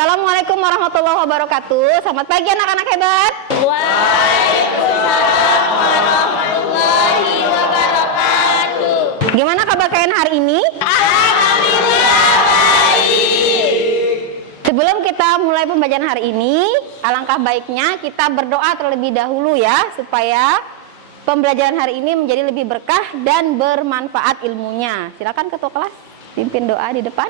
Assalamualaikum warahmatullahi wabarakatuh. Selamat pagi anak-anak hebat. Waalaikumsalam warahmatullahi wabarakatuh. Gimana kabar kalian hari ini? Alhamdulillah baik. Sebelum kita mulai pembelajaran hari ini, alangkah baiknya kita berdoa terlebih dahulu ya, supaya pembelajaran hari ini menjadi lebih berkah dan bermanfaat ilmunya. Silakan ketua kelas pimpin doa di depan.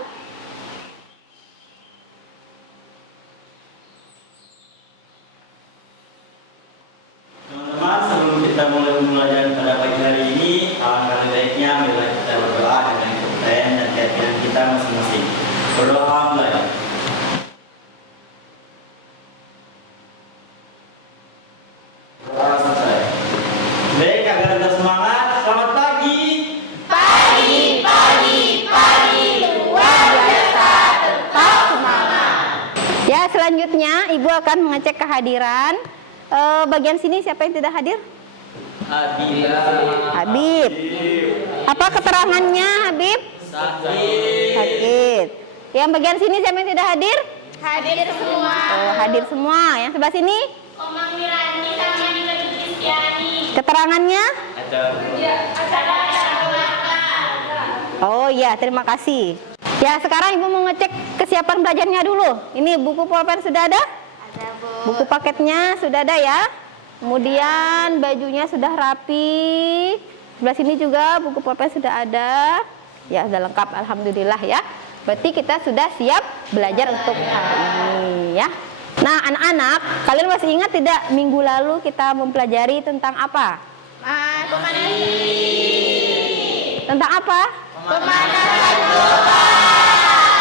Teman-teman, sebelum kita mulai pembelajaran pada pagi hari ini, alangkah baiknya marilah kita berdoa dengan kepercayaan dan keyakinan kita masing-masing. Berdoa mulai. Berdoa selesai. Baik, agar tetap semangat. Selamat pagi. Pagi luar biasa, tetap semangat. Ya, selanjutnya Ibu akan mengecek kehadiran. Bagian sini siapa yang tidak hadir? Habib. Apa keterangannya Habib? Sakit. Yang bagian sini siapa yang tidak hadir? Hadir semua. Oh, hadir semua. Yang sebelah sini? Omang Mirani sama Nina Kristiani. Keterangannya? Acara Oh iya, terima kasih. Ya, sekarang Ibu mau ngecek kesiapan belajarnya dulu. Ini buku pulpen sudah ada? Ada, Bu. Buku paketnya sudah ada ya. Kemudian bajunya sudah rapi. Sebelah sini juga buku pulpen sudah ada. Ya, sudah lengkap, alhamdulillah ya. Berarti kita sudah siap belajar untuk hari ini ya. Nah, anak-anak, kalian masih ingat tidak minggu lalu kita mempelajari tentang apa? Tentang apa? Pemanasan global.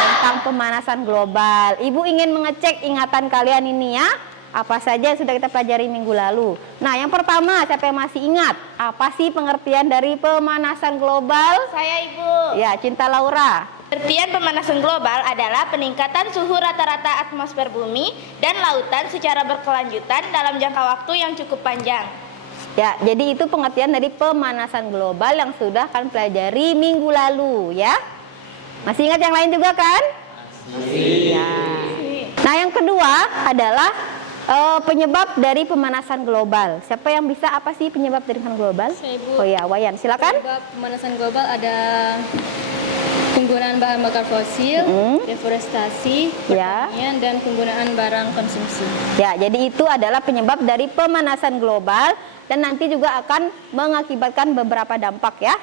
Tentang pemanasan global. Ibu ingin mengecek ingatan kalian ini ya. Apa saja yang sudah kita pelajari minggu lalu. Nah, yang pertama, siapa yang masih ingat? Apa sih pengertian dari pemanasan global? Saya Ibu. Ya, Cinta Laura. Pengertian pemanasan global adalah peningkatan suhu rata-rata atmosfer bumi dan lautan secara berkelanjutan dalam jangka waktu yang cukup panjang. Ya, jadi itu pengertian dari pemanasan global yang sudah kan pelajari minggu lalu ya. Masih ingat yang lain juga kan? Masih. Ya. Nah, yang kedua adalah penyebab dari pemanasan global. Siapa yang bisa apa sih penyebab dari pemanasan global? Saya, Bu. Oh ya, Wayan, silakan. Penyebab pemanasan global ada penggunaan bahan bakar fosil, deforestasi, Ya. pertanian, dan penggunaan barang konsumsi. Ya, jadi itu adalah penyebab dari pemanasan global dan nanti juga akan mengakibatkan beberapa dampak ya.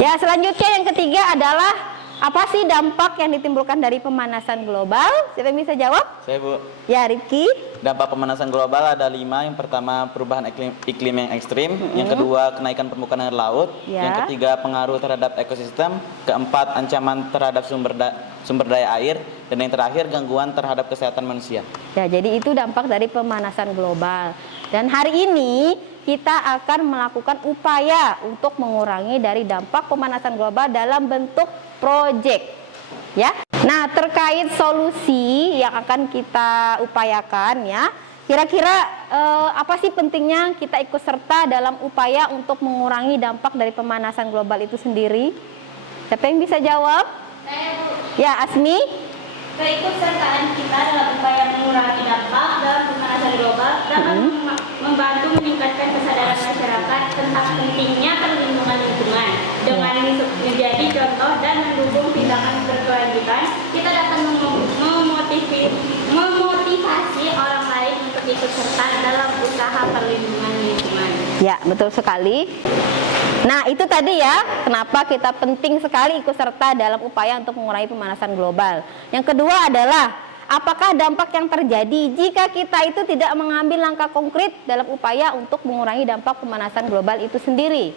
Ya, selanjutnya yang ketiga adalah apa sih dampak yang ditimbulkan dari pemanasan global? Siapa yang bisa jawab? Saya, Bu. Ya, Rifki. Dampak pemanasan global ada 5. Yang pertama, perubahan iklim yang ekstrim. Yang kedua, kenaikan permukaan air laut. Ya. Yang ketiga, pengaruh terhadap ekosistem. Keempat, ancaman terhadap sumber daya air. Dan yang terakhir, gangguan terhadap kesehatan manusia. Ya, jadi itu dampak dari pemanasan global. Dan hari ini kita akan melakukan upaya untuk mengurangi dari dampak pemanasan global dalam bentuk proyek. Ya. Nah, terkait solusi yang akan kita upayakan ya. Kira-kira apa sih pentingnya kita ikut serta dalam upaya untuk mengurangi dampak dari pemanasan global itu sendiri? Siapa yang bisa jawab? Saya, Bu. Ya, Asmi. Keikutsertaan kita dalam upaya mengurangi dampak dalam pemanasan global dapat membantu meningkatkan kesadaran masyarakat tentang pentingnya perlindungan lingkungan. Dengan menjadi contoh dan mendukung tindakan berkelanjutan, kita dapat memotivasi orang lain untuk ikut serta dalam usaha perlindungan lingkungan. Ya, betul sekali. Nah, itu tadi ya, kenapa kita penting sekali ikut serta dalam upaya untuk mengurangi pemanasan global. Yang kedua adalah, apakah dampak yang terjadi jika kita itu tidak mengambil langkah konkret dalam upaya untuk mengurangi dampak pemanasan global itu sendiri?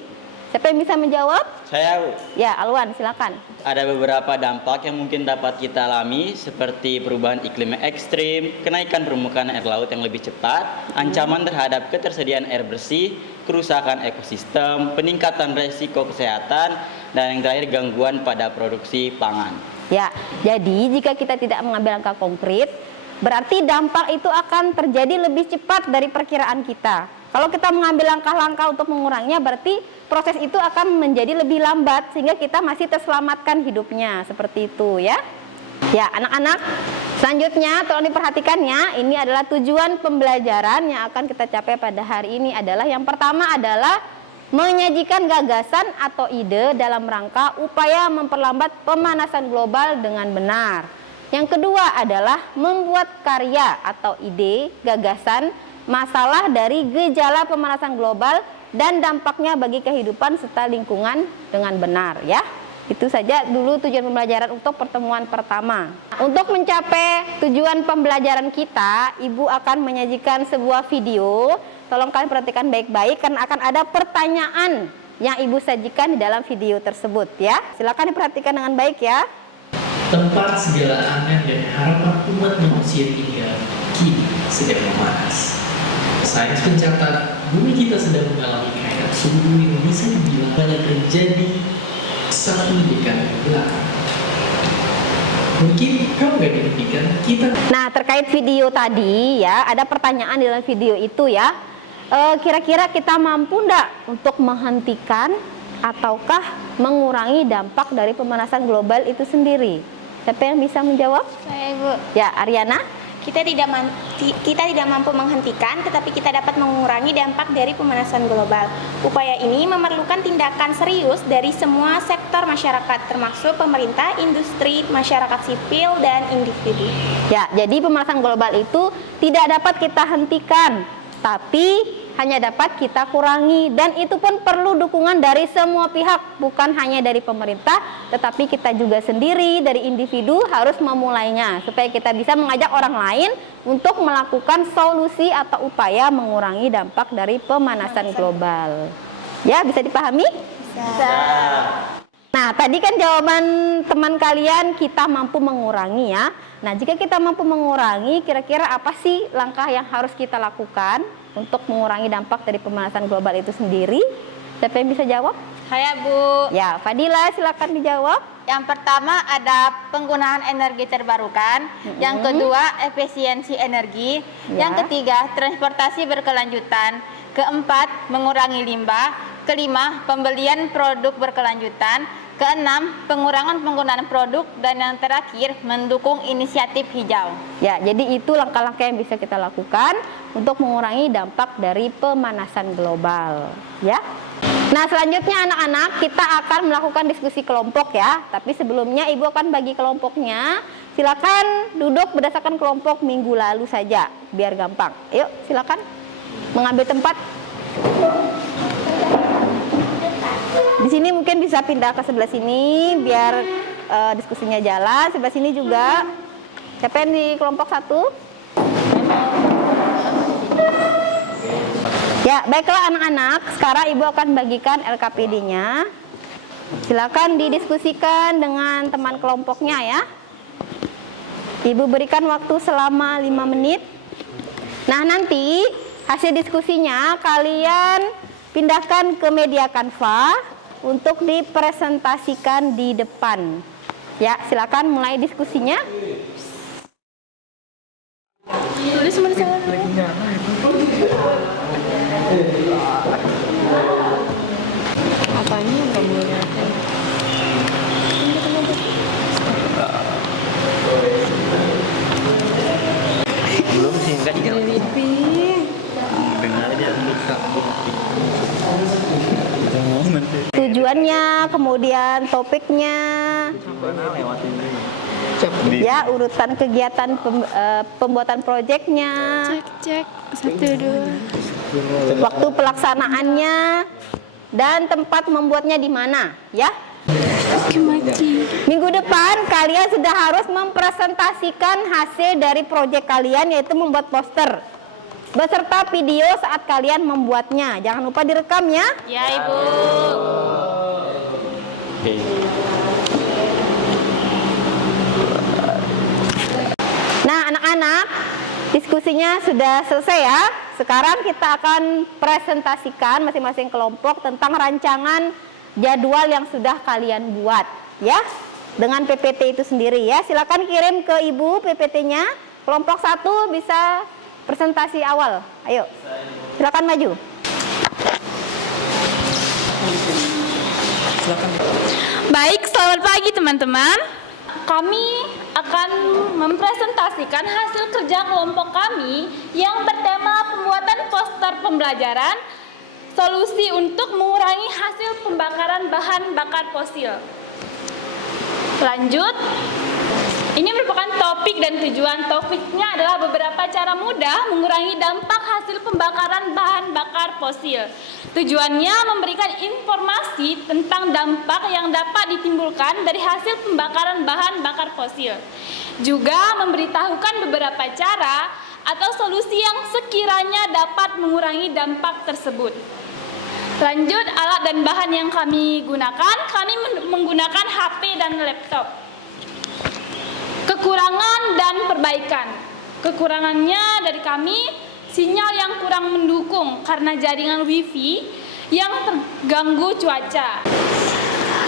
Siapa yang bisa menjawab? Saya, Bu. Ya, Alwan, silakan. Ada beberapa dampak yang mungkin dapat kita alami seperti perubahan iklim yang ekstrim, kenaikan permukaan air laut yang lebih cepat, ancaman terhadap ketersediaan air bersih, kerusakan ekosistem, peningkatan resiko kesehatan, dan yang terakhir gangguan pada produksi pangan. Ya, jadi jika kita tidak mengambil langkah konkret, berarti dampak itu akan terjadi lebih cepat dari perkiraan kita. Kalau kita mengambil langkah-langkah untuk menguranginya, berarti proses itu akan menjadi lebih lambat sehingga kita masih terselamatkan hidupnya, seperti itu ya. Ya, anak-anak, selanjutnya tolong diperhatikan ya. Ini adalah tujuan pembelajaran yang akan kita capai pada hari ini adalah yang pertama adalah menyajikan gagasan atau ide dalam rangka upaya memperlambat pemanasan global dengan benar. Yang kedua adalah membuat karya atau ide, gagasan, masalah dari gejala pemanasan global dan dampaknya bagi kehidupan serta lingkungan dengan benar ya. Itu saja dulu tujuan pembelajaran untuk pertemuan pertama. Untuk mencapai tujuan pembelajaran kita, Ibu akan menyajikan sebuah video. Tolong kalian perhatikan baik-baik karena akan ada pertanyaan yang Ibu sajikan di dalam video tersebut ya. Silakan diperhatikan dengan baik ya. Tempat segala angan dan harapan umat manusia tinggal kini sedang memanas. Sains mencatat bumi kita sedang mengalami kenaikan suhu yang bisa dibilang banyak terjadi satu dekade belakang. Mungkin kamu gak dihentikan kita. Nah, terkait video tadi ya, ada pertanyaan di dalam video itu ya. Kira-kira kita mampu enggak untuk menghentikan ataukah mengurangi dampak dari pemanasan global itu sendiri? Siapa yang bisa menjawab? Saya, Ibu. Ya, Ariana? Kita tidak mampu menghentikan, tetapi kita dapat mengurangi dampak dari pemanasan global. Upaya ini memerlukan tindakan serius dari semua sektor masyarakat, termasuk pemerintah, industri, masyarakat sipil, dan individu. Ya, jadi pemanasan global itu tidak dapat kita hentikan, tapi hanya dapat kita kurangi, dan itu pun perlu dukungan dari semua pihak, bukan hanya dari pemerintah, tetapi kita juga sendiri dari individu harus memulainya supaya kita bisa mengajak orang lain untuk melakukan solusi atau upaya mengurangi dampak dari pemanasan global. Ya, bisa dipahami? Bisa. Nah, tadi kan jawaban teman kalian kita mampu mengurangi ya. Nah, jika kita mampu mengurangi, kira-kira apa sih langkah yang harus kita lakukan untuk mengurangi dampak dari pemanasan global itu sendiri? Siapa yang bisa jawab? Saya Bu. Ya, Fadila silakan dijawab. Yang pertama ada penggunaan energi terbarukan. Yang kedua efisiensi energi. Ya. Yang ketiga transportasi berkelanjutan. Keempat mengurangi limbah. Kelima pembelian produk berkelanjutan. Keenam pengurangan penggunaan produk. Dan yang terakhir mendukung inisiatif hijau. Ya, jadi itu langkah-langkah yang bisa kita lakukan untuk mengurangi dampak dari pemanasan global. Ya. Nah, selanjutnya anak-anak kita akan melakukan diskusi kelompok ya. Tapi sebelumnya Ibu akan bagi kelompoknya. Silakan duduk berdasarkan kelompok minggu lalu saja, biar gampang. Yuk, silakan mengambil tempat. Di sini mungkin bisa pindah ke sebelah sini biar diskusinya jalan. Sebelah sini juga. Siapa yang di kelompok 1? Ya, baiklah anak-anak. Sekarang Ibu akan bagikan LKPD-nya. Silakan didiskusikan dengan teman kelompoknya ya. Ibu berikan waktu selama 5 menit. Nah, nanti hasil diskusinya kalian pindahkan ke media Canva untuk dipresentasikan di depan. Ya, silakan mulai diskusinya. Tulis mana sana? Apanya yang kamu lihatin? Belum sih, enggak dijalan. Tujuannya, kemudian topiknya. Ya, urutan kegiatan pembuatan proyeknya. Cek. 1, 2. Waktu pelaksanaannya dan tempat membuatnya di mana, ya. Minggu depan kalian sudah harus mempresentasikan hasil dari proyek kalian, yaitu membuat poster beserta video saat kalian membuatnya. Jangan lupa direkam ya. Ya Ibu. Oke. Nah, anak-anak, diskusinya sudah selesai ya. Sekarang kita akan presentasikan masing-masing kelompok tentang rancangan jadwal yang sudah kalian buat ya, dengan PPT itu sendiri ya. Silakan kirim ke Ibu PPT-nya. Kelompok 1 bisa presentasi awal. Ayo. Silakan maju. Baik, selamat pagi teman-teman. Kami akan akan mempresentasikan hasil kerja kelompok kami yang bertema pembuatan poster pembelajaran solusi untuk mengurangi hasil pembakaran bahan bakar fosil. Lanjut, ini merupakan topik dan tujuan. Topiknya adalah beberapa cara mudah mengurangi dampak hasil pembakaran bahan bakar fosil. Tujuannya memberikan informasi tentang dampak yang dapat ditimbulkan dari hasil pembakaran bahan bakar fosil. Juga memberitahukan beberapa cara atau solusi yang sekiranya dapat mengurangi dampak tersebut. Lanjut, alat dan bahan yang kami gunakan, kami menggunakan HP dan laptop. Kekurangan dan perbaikan. Kekurangannya dari kami, sinyal yang kurang mendukung karena jaringan wifi yang terganggu cuaca.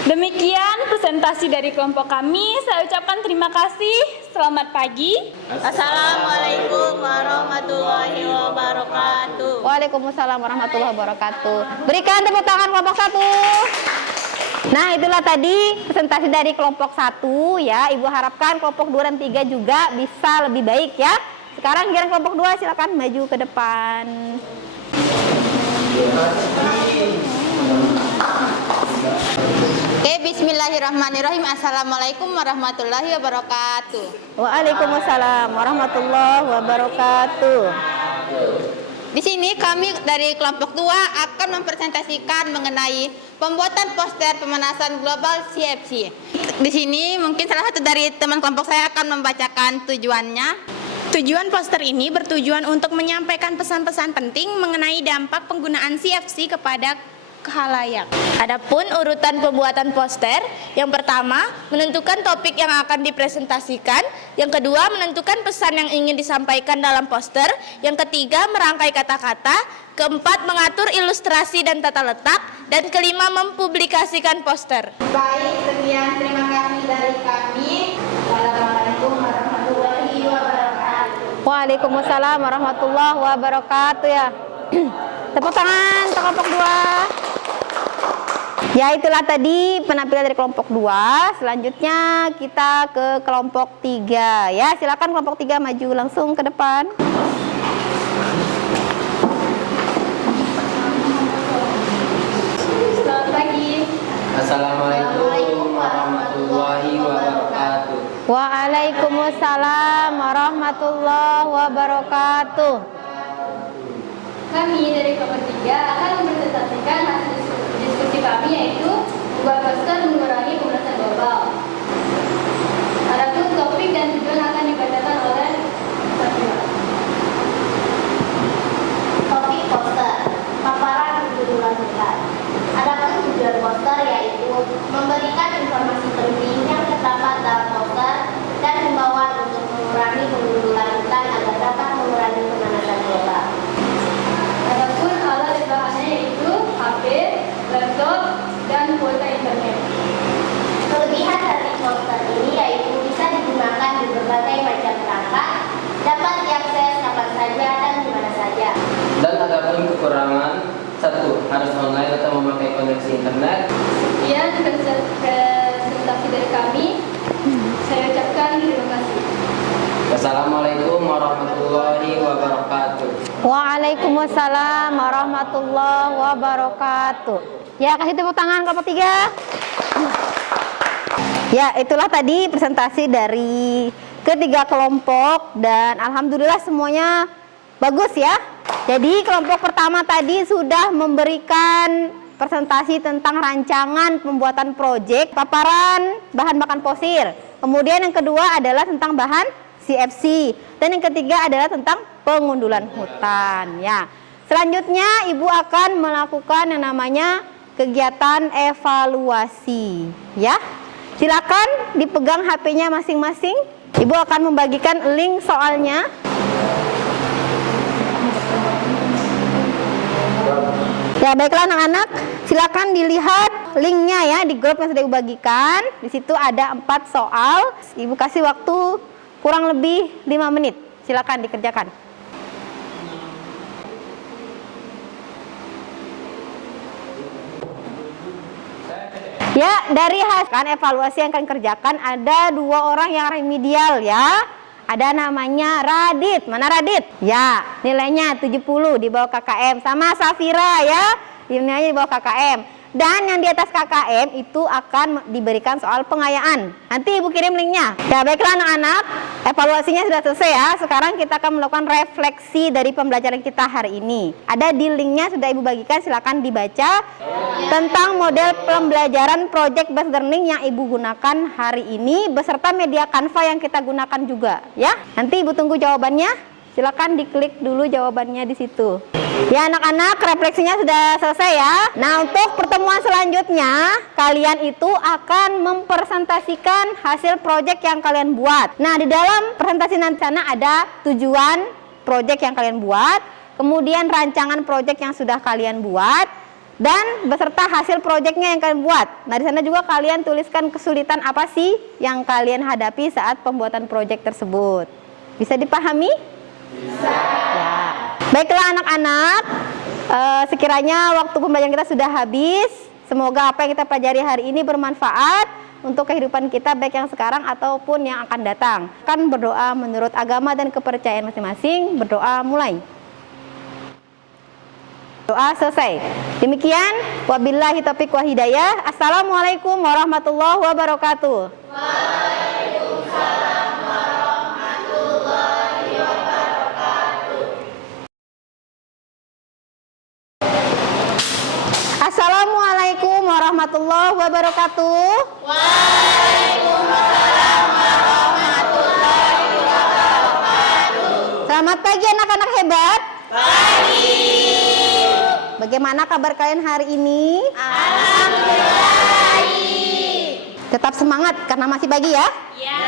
Demikian presentasi dari kelompok kami. Saya ucapkan terima kasih. Selamat pagi. Assalamualaikum warahmatullahi wabarakatuh. Waalaikumsalam warahmatullahi wabarakatuh. Berikan tepuk tangan kelompok 1. Nah, itulah tadi presentasi dari kelompok 1 ya. Ibu harapkan kelompok 2 dan 3 juga bisa lebih baik ya. Sekarang giliran kelompok 2, silakan maju ke depan. Oke, bismillahirrahmanirrahim. Assalamualaikum warahmatullahi wabarakatuh. Waalaikumsalam warahmatullahi wabarakatuh. Di sini kami dari kelompok 2 akan mempresentasikan mengenai pembuatan poster pemanasan global CFC. Di sini mungkin salah satu dari teman kelompok saya akan membacakan tujuannya. Tujuan poster ini bertujuan untuk menyampaikan pesan-pesan penting mengenai dampak penggunaan CFC kepada khalayak. Adapun urutan pembuatan poster, yang pertama menentukan topik yang akan dipresentasikan, yang kedua menentukan pesan yang ingin disampaikan dalam poster, yang ketiga merangkai kata-kata, keempat mengatur ilustrasi dan tata letak, dan kelima mempublikasikan poster. Baik, sekian terima kasih dari kami. Wassalamualaikum warahmatullahi wabarakatuh. Waalaikumsalam warahmatullahi wabarakatuh ya. Tepuk tangan untuk kelompok 2. Ya, itulah tadi penampilan dari kelompok 2. Selanjutnya kita ke kelompok 3 ya. Silakan kelompok 3 maju langsung ke depan. Selamat pagi. Assalamualaikum warahmatullahi wabarakatuh. Waalaikumsalam warahmatullahi wabarakatuh. Kami dari kelompok 3 akan mempresentasikan hasil diskusi kami, yaitu membuat poster mengurangi pemanasan global. Adapun topik dan tujuan akan dibacakan oleh Fatima. Topik poster, paparan kedudukan hutan. Adapun tujuan poster yaitu memberikan informasi penting yang terdapat dalam poster dan himbauan untuk mengurangi kedudukan hutan agar dapat mengurangi pemanasan global. Adapun alat dan bahannya yaitu HP, laptop, dan kuota internet. Kelebihan dari poster ini yaitu bisa digunakan di berbagai macam perangkat, dapat diakses kapan saja dan di mana saja. Dan adapun kekurangan, 1. Harus online atau memakai koneksi internet. Sekian presentasi dari kami. Saya ucapkan terima kasih. Wassalamualaikum warahmatullahi wabarakatuh. Waalaikumsalam warahmatullahi wabarakatuh. Ya, kasih tepuk tangan kelompok 3. Ya, itulah tadi presentasi dari ketiga kelompok dan alhamdulillah semuanya bagus ya. Jadi kelompok pertama tadi sudah memberikan presentasi tentang rancangan pembuatan proyek paparan bahan bakar fosil. Kemudian yang kedua adalah tentang bahan CFC dan yang ketiga adalah tentang pengundulan hutan ya. Selanjutnya Ibu akan melakukan yang namanya kegiatan evaluasi ya. Silakan dipegang HP-nya masing-masing. Ibu akan membagikan link soalnya. Ya, baiklah anak-anak, silakan dilihat linknya ya di grup yang sudah Ibu bagikan. Di situ ada 4 soal. Ibu kasih waktu kurang lebih 5 menit. Silakan dikerjakan. Ya, dari hasil evaluasi yang kalian kerjakan ada 2 orang yang remedial ya. Ada namanya Radit. Mana Radit? Ya, nilainya 70 di bawah KKM. Sama Safira ya, nilainya di bawah KKM. Dan yang di atas KKM itu akan diberikan soal pengayaan. Nanti Ibu kirim linknya. Ya, baiklah anak-anak, evaluasinya sudah selesai ya. Sekarang kita akan melakukan refleksi dari pembelajaran kita hari ini. Ada di linknya sudah Ibu bagikan, silakan dibaca tentang model pembelajaran project based learning yang Ibu gunakan hari ini beserta media Canva yang kita gunakan juga ya. Nanti Ibu tunggu jawabannya. Silakan diklik dulu jawabannya di situ. Ya anak-anak, refleksinya sudah selesai ya. Nah, untuk pertemuan selanjutnya kalian itu akan mempresentasikan hasil proyek yang kalian buat. Nah, di dalam presentasi nanti sana ada tujuan proyek yang kalian buat, kemudian rancangan proyek yang sudah kalian buat, dan beserta hasil proyeknya yang kalian buat. Nah, di sana juga kalian tuliskan kesulitan apa sih yang kalian hadapi saat pembuatan proyek tersebut. Bisa dipahami? Bisa. Ya. Baiklah anak-anak, sekiranya waktu pembelajaran kita sudah habis. Semoga apa yang kita pelajari hari ini bermanfaat untuk kehidupan kita baik yang sekarang ataupun yang akan datang. Kan berdoa menurut agama dan kepercayaan masing-masing. Berdoa mulai. Doa selesai. Demikian, wabillahi taufiq wa hidayah. Assalamualaikum warahmatullahi wabarakatuh. Waalaikumsalam warahmatullahi wabarakatuh. Assalamualaikum warahmatullahi wabarakatuh. Waalaikumsalam warahmatullahi wabarakatuh. Selamat pagi anak-anak hebat. Pagi. Bagaimana kabar kalian hari ini? Alhamdulillah baik. Tetap semangat karena masih pagi ya? Iya.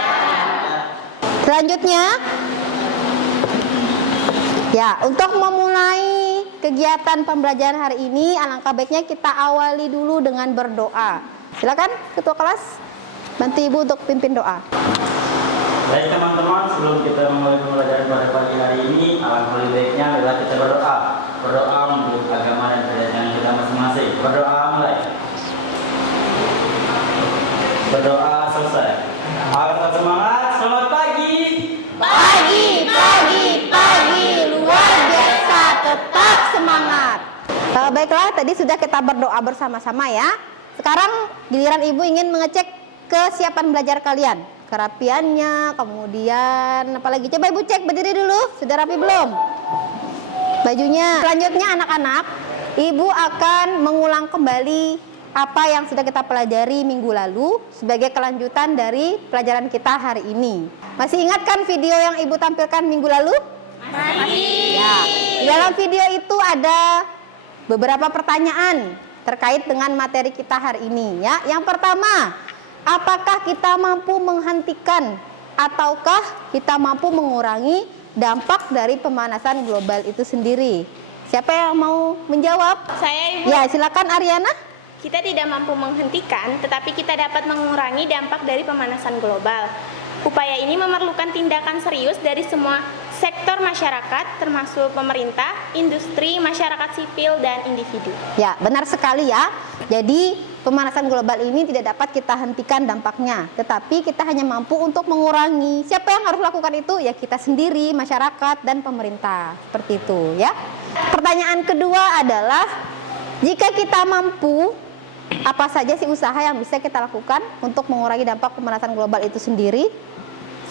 Selanjutnya, ya untuk memulai kegiatan pembelajaran hari ini, alangkah baiknya kita awali dulu dengan berdoa. Silakan Ketua kelas, bantu Ibu untuk pimpin doa. Baik teman-teman, sebelum kita memulai pembelajaran pada pagi hari ini, alangkah lebih baiknya adalah kita berdoa. Berdoa menurut agama dan keyakinan kita masing-masing. Berdoa mulai. Berdoa selesai. Agar semangat, selamat pagi. Pagi, pagi, pagi, luar biasa, tetap semangat. Baiklah, tadi sudah kita berdoa bersama-sama ya. Sekarang giliran Ibu ingin mengecek kesiapan belajar kalian. Kerapiannya, kemudian apalagi, coba Ibu cek berdiri dulu, sudah rapi belum bajunya. Selanjutnya anak-anak, Ibu akan mengulang kembali apa yang sudah kita pelajari minggu lalu sebagai kelanjutan dari pelajaran kita hari ini. Masih ingat kan video yang Ibu tampilkan minggu lalu? Masih. Ya, di dalam video itu ada beberapa pertanyaan terkait dengan materi kita hari ini ya. Yang pertama, apakah kita mampu menghentikan ataukah kita mampu mengurangi dampak dari pemanasan global itu sendiri? Siapa yang mau menjawab? Saya, Ibu. Ya, silakan Ariana. Kita tidak mampu menghentikan, tetapi kita dapat mengurangi dampak dari pemanasan global. Upaya ini memerlukan tindakan serius dari semua sektor masyarakat, termasuk pemerintah, industri, masyarakat sipil, dan individu. Ya, benar sekali ya. Jadi, pemanasan global ini tidak dapat kita hentikan dampaknya, tetapi kita hanya mampu untuk mengurangi. Siapa yang harus lakukan itu? Ya kita sendiri, masyarakat, dan pemerintah. Seperti itu ya. Pertanyaan kedua adalah, jika kita mampu, apa saja sih usaha yang bisa kita lakukan untuk mengurangi dampak pemanasan global itu sendiri?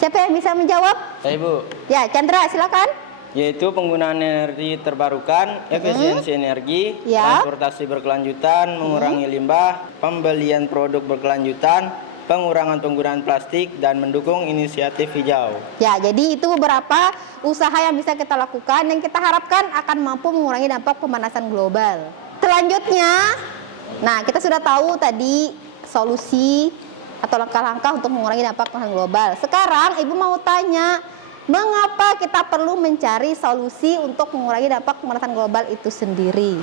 Siapa yang bisa menjawab? Saya Ibu. Ya, Chandra silakan. Yaitu penggunaan energi terbarukan, efisiensi energi, Ya. transportasi berkelanjutan, mengurangi limbah, pembelian produk berkelanjutan, pengurangan penggunaan plastik, dan mendukung inisiatif hijau. Ya, jadi itu beberapa usaha yang bisa kita lakukan yang kita harapkan akan mampu mengurangi dampak pemanasan global. Selanjutnya, nah kita sudah tahu tadi solusi atau langkah-langkah untuk mengurangi dampak pemanasan global. Sekarang Ibu mau tanya, mengapa kita perlu mencari solusi untuk mengurangi dampak pemanasan global itu sendiri?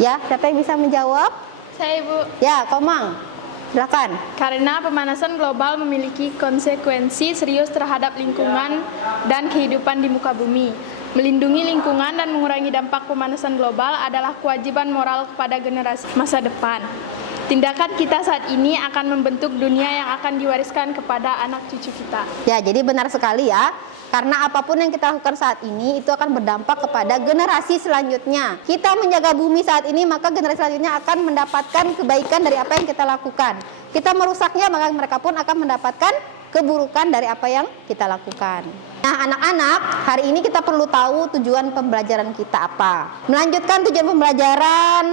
Ya, siapa yang bisa menjawab? Saya Ibu. Ya, Komang, silakan. Karena pemanasan global memiliki konsekuensi serius terhadap lingkungan dan kehidupan di muka bumi. Melindungi lingkungan dan mengurangi dampak pemanasan global adalah kewajiban moral kepada generasi masa depan. Tindakan kita saat ini akan membentuk dunia yang akan diwariskan kepada anak cucu kita. Ya, jadi benar sekali ya. Karena apapun yang kita lakukan saat ini itu akan berdampak kepada generasi selanjutnya. Kita menjaga bumi saat ini, maka generasi selanjutnya akan mendapatkan kebaikan dari apa yang kita lakukan. Kita merusaknya, maka mereka pun akan mendapatkan keburukan dari apa yang kita lakukan. Nah, anak-anak, hari ini kita perlu tahu tujuan pembelajaran kita apa. Melanjutkan tujuan pembelajaran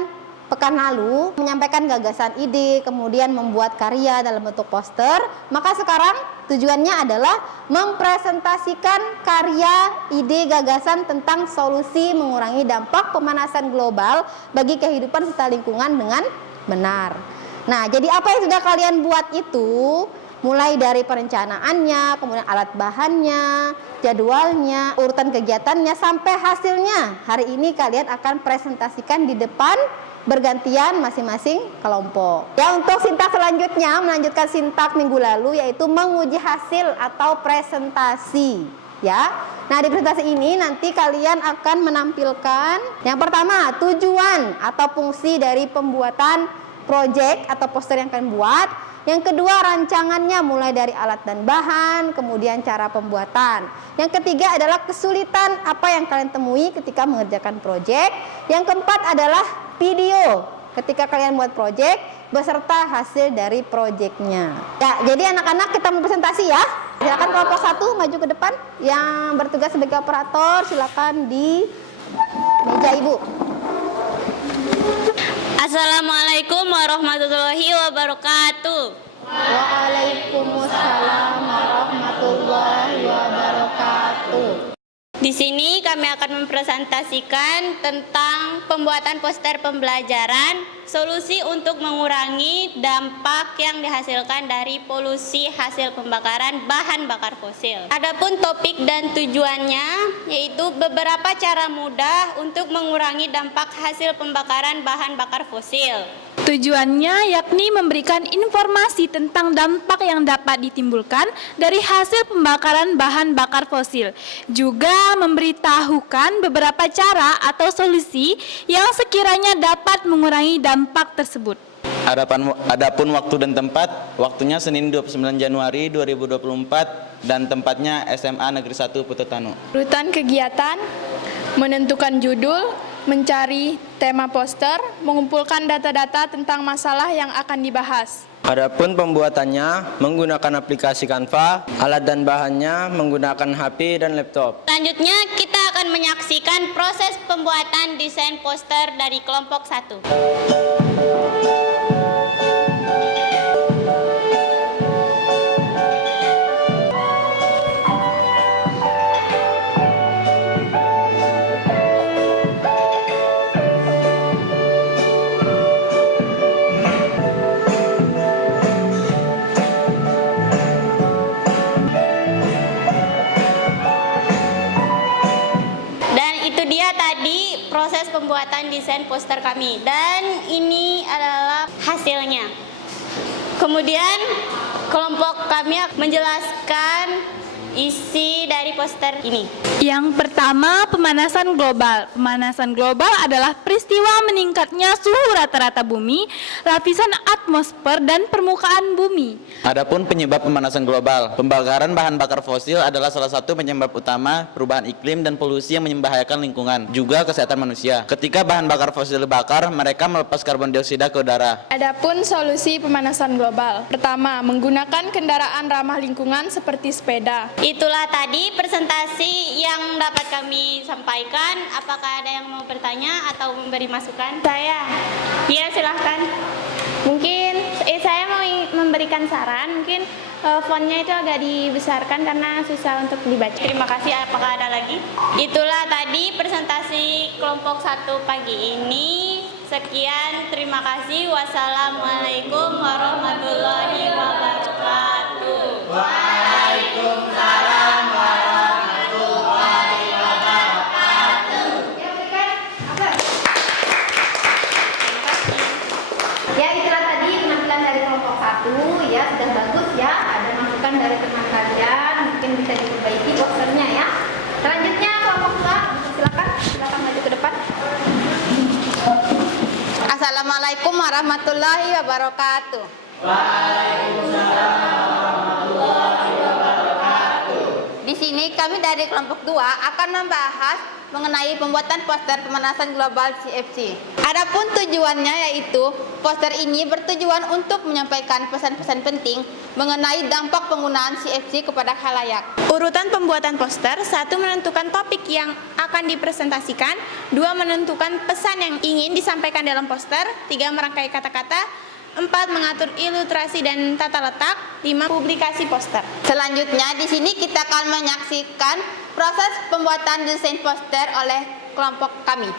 pekan lalu, menyampaikan gagasan ide, kemudian membuat karya dalam bentuk poster, maka sekarang tujuannya adalah mempresentasikan karya, ide, gagasan tentang solusi mengurangi dampak pemanasan global bagi kehidupan serta lingkungan dengan benar. Nah, jadi apa yang sudah kalian buat itu, mulai dari perencanaannya, kemudian alat bahannya, jadwalnya, urutan kegiatannya, sampai hasilnya. Hari ini kalian akan presentasikan di depan bergantian masing-masing kelompok. Ya, untuk sintak selanjutnya, melanjutkan sintak minggu lalu, yaitu menguji hasil atau presentasi. Ya, nah di presentasi ini nanti kalian akan menampilkan yang pertama tujuan atau fungsi dari pembuatan proyek atau poster yang kalian buat. Yang kedua, rancangannya mulai dari alat dan bahan, kemudian cara pembuatan. Yang ketiga adalah kesulitan apa yang kalian temui ketika mengerjakan proyek. Yang keempat adalah video ketika kalian buat proyek beserta hasil dari proyeknya. Ya, jadi anak-anak kita mau presentasi ya. Silakan kelompok 1 maju ke depan. Yang bertugas sebagai operator silakan di meja Ibu. Assalamualaikum warahmatullahi wabarakatuh. Waalaikumsalam warahmatullahi wabarakatuh. Di sini kami akan mempresentasikan tentang pembuatan poster pembelajaran, solusi untuk mengurangi dampak yang dihasilkan dari polusi hasil pembakaran bahan bakar fosil. Adapun topik dan tujuannya yaitu beberapa cara mudah untuk mengurangi dampak hasil pembakaran bahan bakar fosil. Tujuannya yakni memberikan informasi tentang dampak yang dapat ditimbulkan dari hasil pembakaran bahan bakar fosil. Juga memberitahukan beberapa cara atau solusi yang sekiranya dapat mengurangi dampak tersebut. Adapun waktu dan tempat, waktunya Senin 29 Januari 2024 dan tempatnya SMA Negeri 1 Putetano. Urutan kegiatan, menentukan judul, mencari tema poster, mengumpulkan data-data tentang masalah yang akan dibahas. Adapun pembuatannya menggunakan aplikasi Canva, alat dan bahannya menggunakan HP dan laptop. Selanjutnya kita akan menyaksikan proses pembuatan desain poster dari kelompok 1. Proses pembuatan desain poster kami, dan ini adalah hasilnya. Kemudian kelompok kami menjelaskan isi dari poster ini. Yang pertama, pemanasan global. Pemanasan global adalah peristiwa meningkatnya suhu rata-rata bumi, lapisan atmosfer, dan permukaan bumi. Adapun penyebab pemanasan global, pembakaran bahan bakar fosil adalah salah satu penyebab utama perubahan iklim dan polusi yang membahayakan lingkungan, juga kesehatan manusia. Ketika bahan bakar fosil dibakar, mereka melepas karbon dioksida ke udara. Adapun solusi pemanasan global. Pertama, menggunakan kendaraan ramah lingkungan seperti sepeda. Itulah tadi presentasi yang dapat kami sampaikan. Apakah ada yang mau bertanya atau memberi masukan? Saya. Ya, silahkan. Mungkin saya mau memberikan saran, mungkin fontnya itu agak dibesarkan karena susah untuk dibaca. Terima kasih. Apakah ada lagi? Itulah tadi presentasi kelompok 1 pagi ini. Sekian, terima kasih. Wassalamualaikum warahmatullahi wabarakatuh. Waalaikumsalam warahmatullahi wabarakatuh. Ya, itulah tadi penampilan dari kelompok 1 ya, sudah bagus ya. Ada masukan dari teman kalian, mungkin bisa diperbaiki posternya ya. Selanjutnya kelompok 2, silakan maju ke depan. Assalamualaikum Wassalamualaikum warahmatullahi wabarakatuh. Di sini kami dari kelompok 2 akan membahas mengenai pembuatan poster pemanasan global CFC. Adapun tujuannya yaitu poster ini bertujuan untuk menyampaikan pesan-pesan penting mengenai dampak penggunaan CFC kepada khalayak. Urutan pembuatan poster: 1. Menentukan topik yang akan dipresentasikan. 2. Menentukan pesan yang ingin disampaikan dalam poster. 3. Merangkai kata-kata. 4. Mengatur ilustrasi dan tata letak. 5. Publikasi poster. Selanjutnya di sini kita akan menyaksikan proses pembuatan desain poster oleh kelompok kami.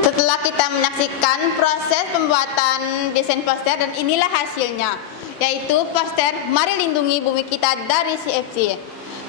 Setelah kita menyaksikan proses pembuatan desain poster dan inilah hasilnya, yaitu poster Mari Lindungi Bumi Kita dari CFC.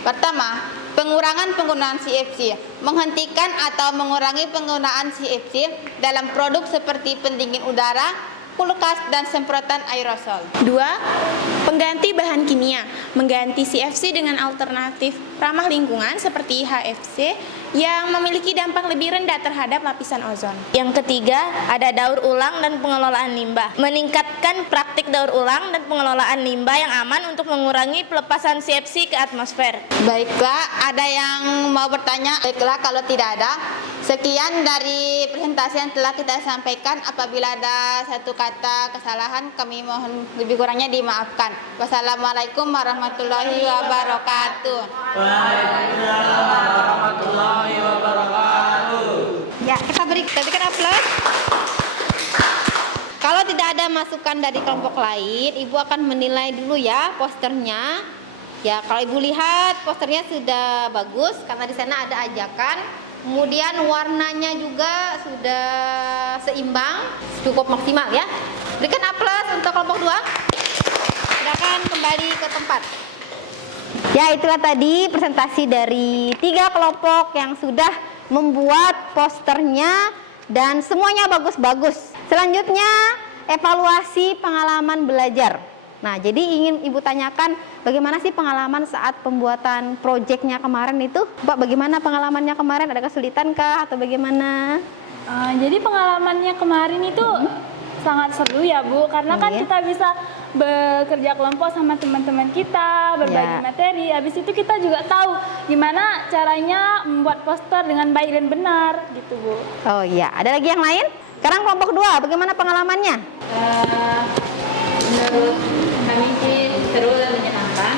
Pertama, pengurangan penggunaan CFC, menghentikan atau mengurangi penggunaan CFC dalam produk seperti pendingin udara, kulkas, dan semprotan aerosol. 2. Pengganti bahan kimia, mengganti CFC dengan alternatif ramah lingkungan seperti HFC yang memiliki dampak lebih rendah terhadap lapisan ozon. Yang ketiga, ada daur ulang dan pengelolaan limbah. Meningkatkan praktik daur ulang dan pengelolaan limbah yang aman untuk mengurangi pelepasan CFC ke atmosfer. Baiklah, ada yang mau bertanya? Baiklah, kalau tidak ada, sekian dari presentasi yang telah kita sampaikan. Apabila ada satu kata kesalahan, kami mohon lebih kurangnya dimaafkan. Wassalamualaikum warahmatullahi wabarakatuh. Ya, kita berikan aplaus. Kalau tidak ada masukan dari kelompok lain, Ibu akan menilai dulu ya posternya. Ya, kalau Ibu lihat posternya sudah bagus karena di sana ada ajakan. Kemudian warnanya juga sudah seimbang, cukup maksimal ya. Berikan aplaus untuk kelompok 2. Silakan kembali ke tempat. Ya, itulah tadi presentasi dari 3 kelompok yang sudah membuat posternya dan semuanya bagus-bagus. Selanjutnya, evaluasi pengalaman belajar. Nah, jadi ingin Ibu tanyakan bagaimana sih pengalaman saat pembuatan proyeknya kemarin itu? Pak, bagaimana pengalamannya kemarin? Ada kesulitan kah atau bagaimana? Jadi pengalamannya kemarin itu sangat seru ya Bu, karena kan kita bisa bekerja kelompok sama teman-teman kita, berbagi materi. Habis itu kita juga tahu gimana caranya membuat poster dengan baik dan benar gitu Bu. Oh iya, ada lagi yang lain? Sekarang kelompok 2, bagaimana pengalamannya? Menurut kami sih seru dan menyenangkan.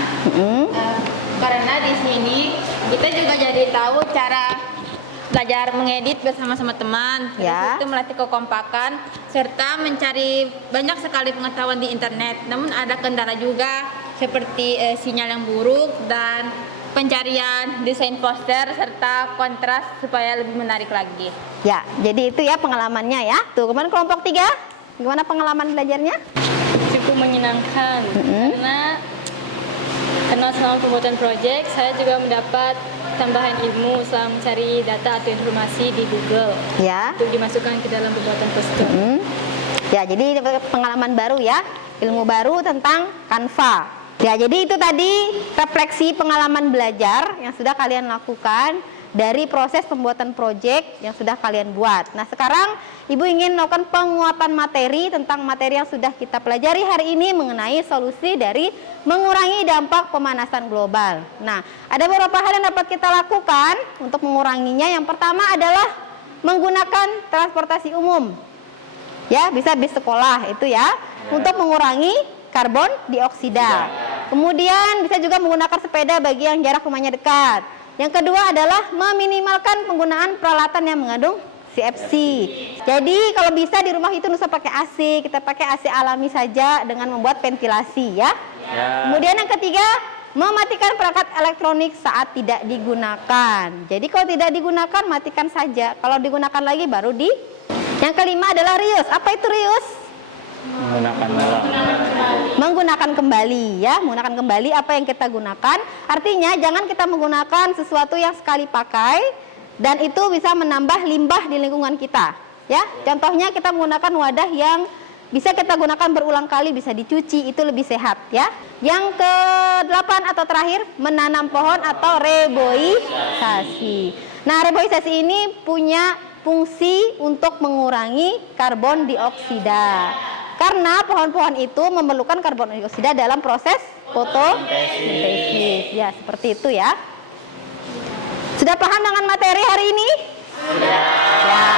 Karena di sini kita juga jadi tahu cara belajar mengedit bersama-sama teman, terus itu melatih kekompakan serta mencari banyak sekali pengetahuan di internet. Namun ada kendala juga seperti sinyal yang buruk dan pencarian desain poster serta kontras supaya lebih menarik lagi. Ya, jadi itu ya pengalamannya ya. Tuh, kemudian kelompok 3, gimana pengalaman belajarnya? Cukup menyenangkan karena selama pembuatan proyek saya juga mendapat tambahan ilmu selama mencari data atau informasi di Google untuk dimasukkan ke dalam pembuatan poster. Ya, jadi pengalaman baru ya, ilmu baru tentang Canva. Ya, jadi itu tadi refleksi pengalaman belajar yang sudah kalian lakukan dari proses pembuatan proyek yang sudah kalian buat. Nah, sekarang Ibu ingin melakukan penguatan materi tentang materi yang sudah kita pelajari hari ini mengenai solusi dari mengurangi dampak pemanasan global. Nah, ada beberapa hal yang dapat kita lakukan untuk menguranginya. Yang pertama adalah menggunakan transportasi umum. Ya, bisa bis sekolah itu ya, untuk mengurangi karbon dioksida. Kemudian bisa juga menggunakan sepeda bagi yang jarak rumahnya dekat. Yang kedua adalah meminimalkan penggunaan peralatan yang mengandung CFC. Jadi kalau bisa di rumah itu nggak usah pakai AC, kita pakai AC alami saja dengan membuat ventilasi ya. Kemudian yang ketiga, mematikan perangkat elektronik saat tidak digunakan. Jadi kalau tidak digunakan matikan saja. Kalau digunakan lagi baru di. Yang kelima adalah reuse. Apa itu reuse? Menggunakan kembali ya, menggunakan kembali apa yang kita gunakan. Artinya jangan kita menggunakan sesuatu yang sekali pakai dan itu bisa menambah limbah di lingkungan kita ya. Contohnya kita menggunakan wadah yang bisa kita gunakan berulang kali, bisa dicuci, itu lebih sehat ya. Yang ke-8 atau terakhir, menanam pohon atau reboisasi. Nah, reboisasi ini punya fungsi untuk mengurangi karbon dioksida. Karena pohon-pohon itu memerlukan karbon dioksida dalam proses fotosintesis. Ya, seperti itu ya. Sudah paham dengan materi hari ini? Sudah. Ya.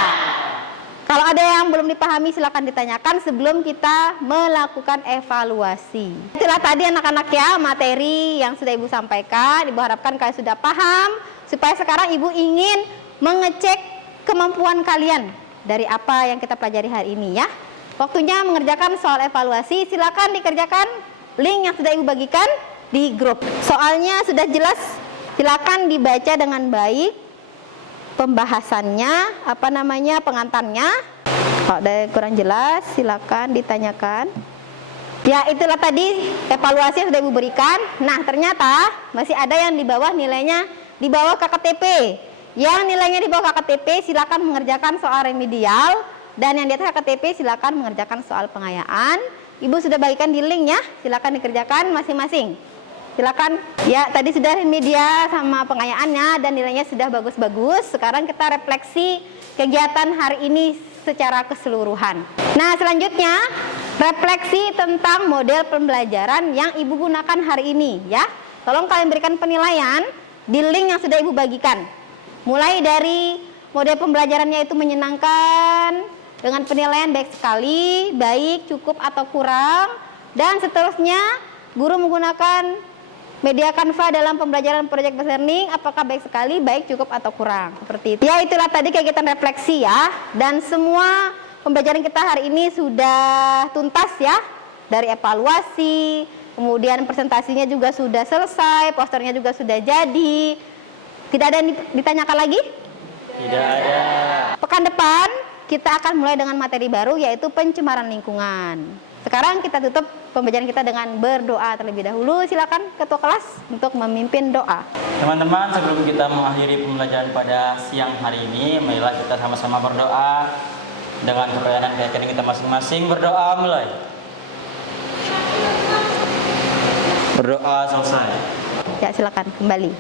Kalau ada yang belum dipahami silakan ditanyakan sebelum kita melakukan evaluasi. Itulah tadi anak-anak ya materi yang sudah Ibu sampaikan. Ibu harapkan kalian sudah paham supaya sekarang Ibu ingin mengecek kemampuan kalian dari apa yang kita pelajari hari ini ya. Waktunya mengerjakan soal evaluasi, silakan dikerjakan link yang sudah Ibu bagikan di grup. Soalnya sudah jelas, silakan dibaca dengan baik. Pembahasannya, pengantarnya. Kalau ada yang kurang jelas, silakan ditanyakan. Ya, itulah tadi evaluasi yang sudah Ibu berikan. Nah, ternyata masih ada yang di bawah nilainya di bawah KKTP. Yang nilainya di bawah KKTP silakan mengerjakan soal remedial, dan yang di atas KKTP silakan mengerjakan soal pengayaan. Ibu sudah bagikan di link ya, silakan dikerjakan masing-masing. Silakan. Ya, tadi sudah media sama pengayaannya dan nilainya sudah bagus-bagus. Sekarang kita refleksi kegiatan hari ini secara keseluruhan. Nah, selanjutnya refleksi tentang model pembelajaran yang Ibu gunakan hari ini ya. Tolong kalian berikan penilaian di link yang sudah Ibu bagikan. Mulai dari model pembelajarannya itu menyenangkan dengan penilaian baik sekali, baik, cukup atau kurang, dan seterusnya guru menggunakan media Canva dalam pembelajaran project based learning, apakah baik sekali, baik, cukup, atau kurang. Seperti itu. Ya, itulah tadi kegiatan refleksi ya. Dan semua pembelajaran kita hari ini sudah tuntas ya. Dari evaluasi, kemudian presentasinya juga sudah selesai, posternya juga sudah jadi. Tidak ada yang ditanyakan lagi? Tidak ada. Pekan depan kita akan mulai dengan materi baru yaitu pencemaran lingkungan. Sekarang kita tutup pembelajaran kita dengan berdoa terlebih dahulu. Silakan ketua kelas untuk memimpin doa. Teman-teman, sebelum kita mengakhiri pembelajaran pada siang hari ini, marilah kita sama-sama berdoa dengan keyakinan kita masing-masing. Berdoa mulai. Berdoa selesai. Ya, silakan kembali.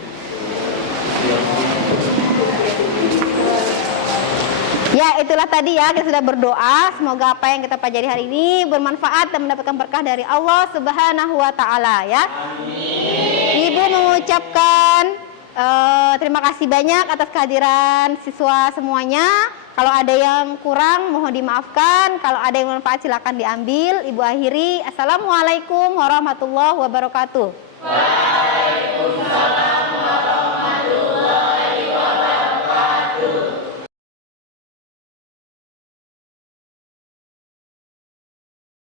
Ya, itulah tadi ya, kita sudah berdoa. Semoga apa yang kita pelajari hari ini bermanfaat dan mendapatkan berkah dari Allah Subhanahu wa Ta'ala ya. Amin. Ibu mengucapkan terima kasih banyak atas kehadiran siswa semuanya. Kalau ada yang kurang mohon dimaafkan. Kalau ada yang bermanfaat silakan diambil. Ibu akhiri. Assalamualaikum warahmatullahi wabarakatuh.